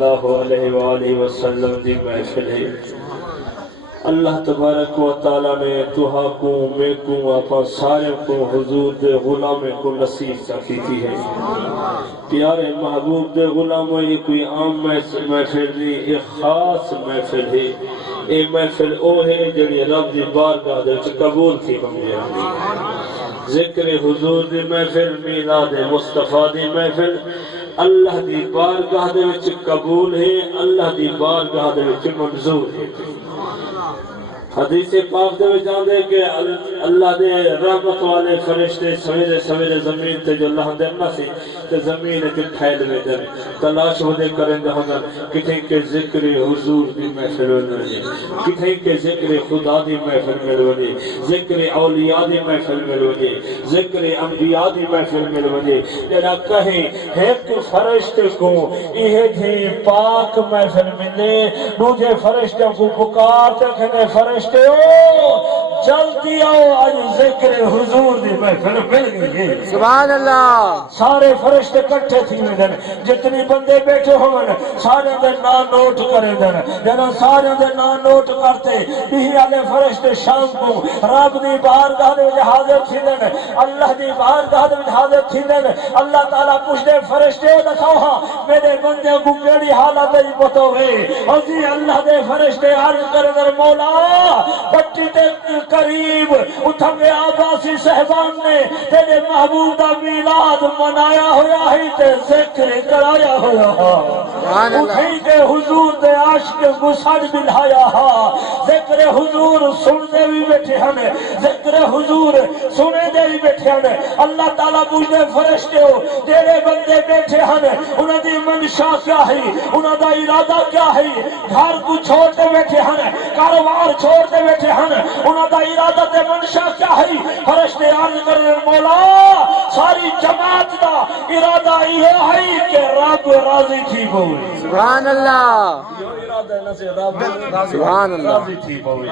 اللہ علیہ وآلہ وسلم دی محفل ہے۔ اللہ تبارک و تعالی نے توہا کو میں کو اپا سارے کو حضور دے غلام کو نصیب کی ہے۔ پیارے محبوب دے غلاموں، یہ کوئی عام محفل نہیں، ایک خاص محفل ہے۔ اے محفل او ہے جڑی رب دی بارگاہ وچ قبول تھی بندے ذکر حضور دی محفل، میلاد مصطفیٰ دی محفل اللہ دی بارگاہ دے وچ قبول ہے، اللہ دی بارگاہ دے وچ منظور ہے۔ حدیث پاک دے وچ آندے کہ اللہ دے رحمت والے فرشتے سویرے سویرے زمین تے جو لہندے نہ سی تے زمین تے پھیل ویندے تلاش ودے کرندے ہن کتھے کہ ذکر حضور دی محفل ونی، کتھے کہ ذکر خدا دی محفل ملونی، ذکر اولیاء دی محفل ملونی، ذکر انبیاء دی محفل ملونی۔ جڑا کہیں ایک فرشتے کو یہ تھی پاک محفل ملے، دوجے فرشتوں کو پکارتے کہنے فرشتے جلدی آؤ، آج ذکر حضور دی محفل مل گئی۔ سبحان اللہ۔ سارے فرشتے کٹھے تھی مدن، جتنی بندے بیٹھے ہون سارے دے نام نوٹ کرے دن، جنہاں سارے دے نام نوٹ کرتے بھی آلے فرشتے شام کو رب دی بارگاہ دے حاضر تھی دن، اللہ دی بارگاہ دے حاضر تھی دن۔ اللہ تعالیٰ پوچھ دے فرشتے دکھاؤ ہاں میرے بندے کو کیڑی حالت ہے بتاوے۔ اور اللہ دے فرشتے عرض کرے در مولا پٹی تے قریب اٹھا کے عباسی صحبان نے تیرے محبوب دا میلاد منایا ہویا ہی تے ذکر کرایا ہویا ہا، اٹھی کے حضور دے عاشق گسڑ بلھایا ہا۔ ذکر حضور سننے بھی بیٹھے ہیں، ذکر حضور سنے دے بھی بیٹھے ہیں۔ اللہ تعالیٰ پوچھتے فرشتے ہو تیرے بندے بیٹھے ہیں، انہاں دی منشا کیا ہے، انہاں دا ارادہ کیا ہے، گھر کو چھوڑتے بیٹھے ہیں، کاروبار چھوڑتے بیٹھے ہیں، انہاں دا ارادہ تے منشا کیا ہے۔ فرشتے عرض کرنے مولا ساری جماعت دا ارادہ یہ ہے کہ رب راضی تھی ہوئے۔ سبحان اللہ۔ سبحان اللہ۔ راضی تھی ہوئے،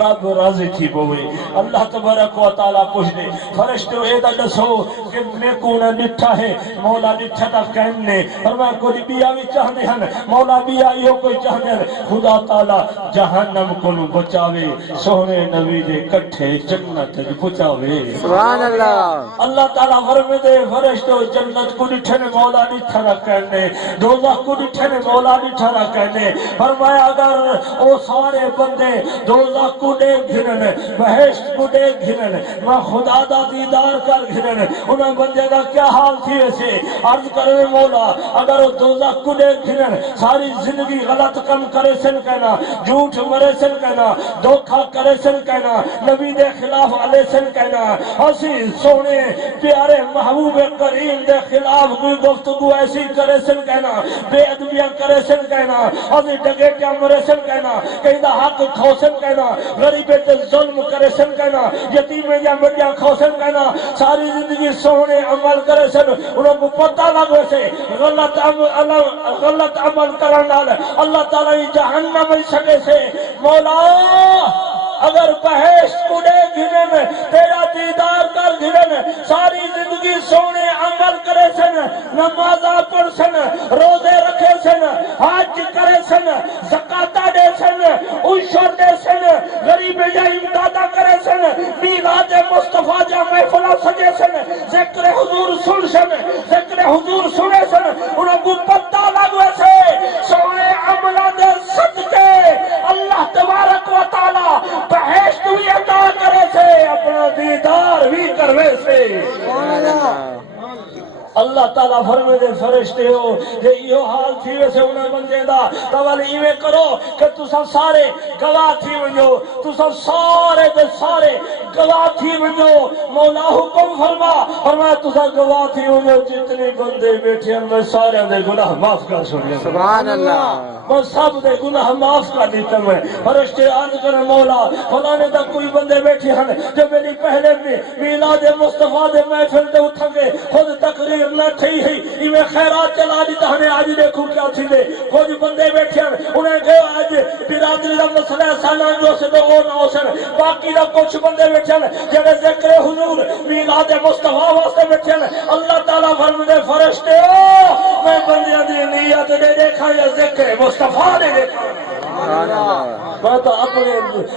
رب راضی تھی ہوئے۔ اللہ تبارک و تعالیٰ پوچھ دے فرشتے ایدہ دسو کہ میں کونا نٹھا ہے، مولا نٹھا تا کہنے فرمایا کوئی بیا بھی چاہنے ہیں، مولا بیا یہ کوئی چاہنے ہیں۔ خدا تعالیٰ جہنم کو بچاوے، سونے نبی دے کٹھے جنت پچاوے۔ سبحان اللہ۔ اللہ تعالیٰ فرمے دے فرشتو جنت کو نٹھے نے مولا نٹھا نہ کہنے، دوزخ کو نٹھے نے مولا نٹھا نہ کہنے۔ فرمایا اگر وہ سارے بندے دوزخ کو دیکھ گھنن، بہشت کو دیکھ گھنن، میں خدا دا دیدار کر گھنن، انہاں بندے دا کیا حال تھی ویسے؟ عرض کرے مولا اگر وہ دوزخ کو دیکھ گھنن، ساری زندگی غلط کم کرے سن کہنا، جھوٹ مرے سن کہنا، دھوکہ کرے سن کہنا، نبی دے خلاف علیہ سن کہنا، اسی سونے پیارے محبوب کریم دے خلاف کوئی گفتگو ایسی کرے سن کہنا، بے ادبیاں کرے سن کہنا، اسی ڈگیٹیاں مرے سن کہنا، کہیں دا حق کھو سن کہنا، غریبے تے ظلم کرے سن کہنا، یتیمیں یا بڑیاں کھو سن کہنا، ساری زندگی سونے عمل کرے سن، انہوں کو پتہ لگو سے غلط عمل کرنا اللہ تعالیٰ جہنم میں سکے سے۔ مولا اگر بہشت کو دے گھنے میں تیرا دیدار کر گھنے میں ساری زندگی سونے عمل کرے سن، نمازہ پڑھ سن، روزے رکھے سن، حج کرے سن، زکاة دے سن، عشر دے سن، غریب یا امدادہ کرے سن، میلاد مصطفیٰ جا محفلہ سجے سن، ذکر حضور سن سن، ذکر حضور سنے سن، انہوں کو پتہ لگوے سے سونے عملہ دے صدقے اللہ تبارک و تعالیٰ بہشت بھی عطا کرے سے، اپنا دیدار بھی کروے سے۔ اللہ تعالیٰ فرمے دے فرشتے ہو کہ یہ حال تھی ویسے انہیں بندے دا توالی ایوے کرو کہ تو سب سارے گواہ تھی ونجو، تو سب سارے دے سارے گواہ تھی ونجو۔ مولا حکم فرمایا تو سب گواہ تھی ونجو، جتنے بندے بیٹھے ہیں میں سارے دے گناہ معاف کر سکتے۔ سبحان اللہ۔ میں سب دے گناہ معاف کر دیتا ہوں۔ فرشتے عرض کرے مولا فلانے تک کوئی بندے بیٹھے ہیں جو میری پہلے میلاد مصطفیٰ دے محفل دے اٹھا کے خود تقریر نہ تھی ہی ایویں خیرات چلا دیتا ہمیں آج دیکھو کیا تھی دے کچھ بندے بیٹھے ہیں انہیں کہ آج برادری دا مسئلہ سالان جو سے تو وہ نہ ہو سن، باقی دا کچھ بندے بیٹھے ہیں جنہیں ذکر حضور میلاد مصطفیٰ واسطے بیٹھے ہیں۔ اللہ تعالیٰ فرمائے فرشتے میں بندیاں دی نیت نے دیکھا یا ذکر مصطفیٰ نے دیکھا سبحان اللہ میں تو اپنے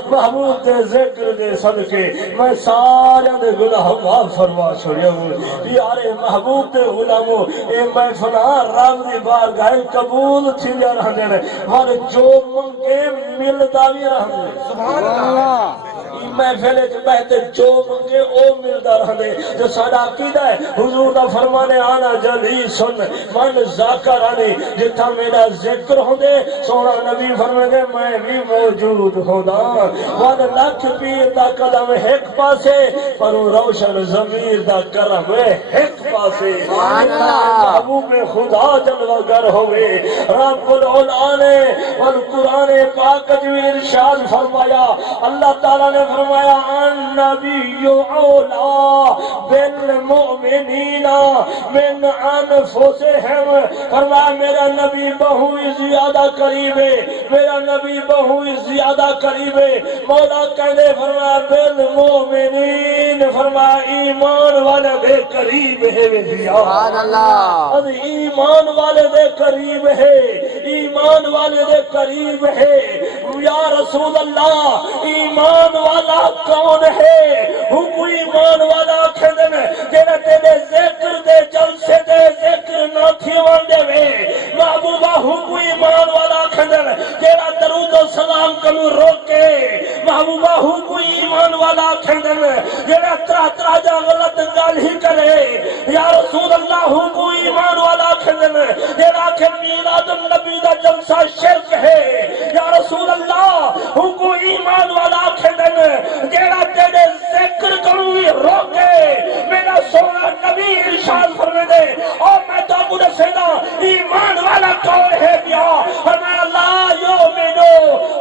محبوب دے ذکر دے صدقے میں سارے دے گناہ معاف فرما چھوڑیا ہوں یارے محبوب دے غلاموں اے میں فنا رب دی بارگاہ قبول تھی لیا رہنے رہے اور جو منگے ملتا بھی رہنے سبحان اللہ میں پہلے جو بہتے جو منگے او ملتا رہنے جو ساڑا عقیدہ ہے حضور دا فرمانے آنا جلی سن من ذاکر آنی جتھا میرا ذکر ہوں دے سونا نبی فرمانے میں بھی موجود ہونا وان لکھ پیر دا قدم ایک پاسے پر روشن ضمیر دا کرم ایک پاسے محبوب خدا جلوہ گر ہوئے رب العلانے والقرآن پاک جو ارشاد فرمایا اللہ تعالیٰ نے فرمایا النبی اولا بالمؤمنین من انفسہم فرمایا میرا نبی بہت زیادہ قریب ہے میرا نبی بہت زیادہ قریب ہے مولا کہنے فرمایا بالمؤمنین فرمایا ایمان والے دے قریب ہے سبحان اللہ اب ایمان والے دے قریب ہے ایمان والے دے قریب ہے یا رسول اللہ ایمان والا کون ہے ہم ایمان والا کھندن جنہ تیرے ذکر دے جلسے دے ذکر نہ تھیوان دے وے محبوبہ ہم ایمان والا کھندن جنہ درود و سلام کنو روکے محبوبہ ہم ایمان والا کھندن جنہ ترہ جا غلط گال ہی کرے یا رسول اللہ ہم ایمان والا کھندن جنہ کہ میلاد النبی دا جلسہ شرک ہے یا رسول اللہ ہم کو ایمان والا کھندن جیڑا تیرے ذکر کروں روکے میرا سونا نبی ارشاد فرمے دے اور میں تو ابو دسینا ایمان والا کون ہے بیا فرمایا لا یومنو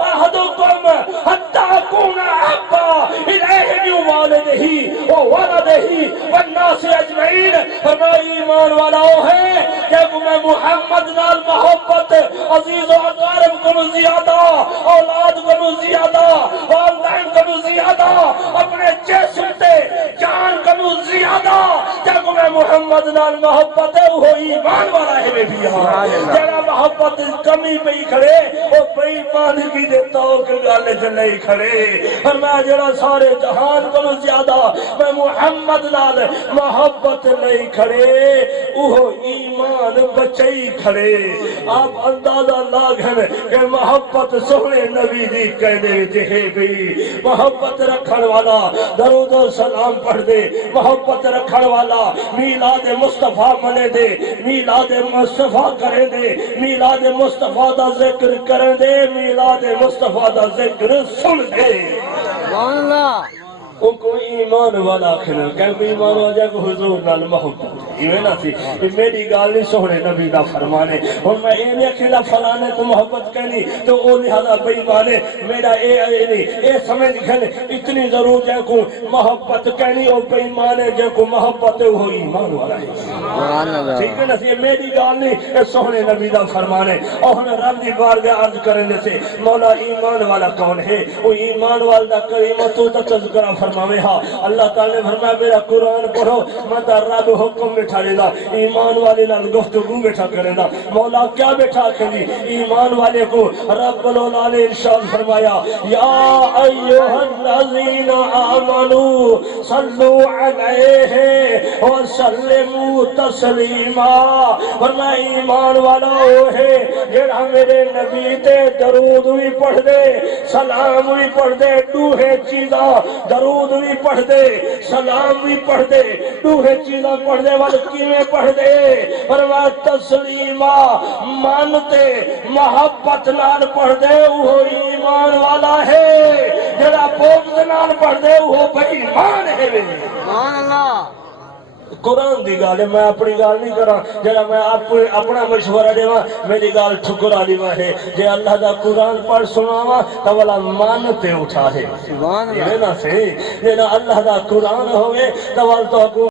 احدکم حتی کون ابا الہی والدہی و ولدہی والناس اجمعین فرمایا ایمان والا ہے جب میں محمد نال محبت عزیز و اقارب کنو زیادہ اولاد کنو زیادہ والدین کنو زیادہ اپنے جسم تے جان کنو زیادہ جب میں محمد نال محبت ہے وہ ایمان والا ہے میں بھی جڑا محبت کمی پہ ہی کھڑے وہ بے ایمان کی دیتا ہو کہ گالے چلے ہی کھڑے اور میں جڑا سارے جہان کنو زیادہ میں محمد نال محبت نہیں کھڑے وہ ایمان بچے ہی کھڑے آپ اندازہ لاغن کہ محبت سونے نبی دی کہنے جہے بھی محبت رکھن والا درود و سلام پڑھ دے محبت رکھن والا میلاد مصطفیٰ منے دے میلاد مصطفیٰ کریں دے میلاد مصطفیٰ دا ذکر کریں دے میلاد مصطفیٰ دا ذکر سن دے سبحان اللہ ان کو ایمان والا کھلو کہ ایمان والا کو حضور نال محبت یہ نا سی میری گال نہیں سونے نبی دا فرمانے اور میں یہ نہیں کھلا فلانے تو محبت کہنی تو وہ لہذا بے ایمانے میرا اے سمجھ کھلے اتنی ضرور ہے کو محبت کہنی اور بے ایمانے جو کو محبت ہے وہ ایمان والا ہے سبحان اللہ ٹھیک ہے نا سی میری گال نہیں اے سونے نبی دا فرمانے اور ہمیں رب دی بارگاہ عرض کرنے سے مولا ایمان والا کون ہے وہ ایمان والا کریمتوں کا تذکرہ فرماوے ہاں اللہ تعالی نے فرمایا میرا قرآن پڑھو میں تا رب حکم بٹھا لینا ایمان والے نال گفتگو بیٹھا کرے نا مولا کیا بیٹھا کری ایمان والے کو رب العالمین نے ارشاد فرمایا یا ایھا الذین آمنوا صلو علیہ وسلموا تسلیما فرمایا ایمان والا وہ ہے جڑا میرے نبی تے درود بھی پڑھ دے سلام بھی پڑھ دے دوہے چیزاں درود بھی پڑھ دے سلام بھی پڑھ دے دوہے چیزاں پڑھ دے وال کیویں پڑھ دے فرمایا تسلیما مانتے محبت نال پڑھ دے وہ ایمان والا ہے جڑا بغض نال پڑھ دے وہ بے ایمان ہے سبحان اللہ قرآن دی گال ہے میں اپنی گال نہیں کرا جڑا میں اپنا مشورہ دیواں میری گال ٹھکرا دیواں ہے جے اللہ دا قرآن پڑھ سناواں تو والا مانتے اٹھا ہے سبحان اللہ یہ نا صحیح جے اللہ دا قرآن ہوئے تو والا تو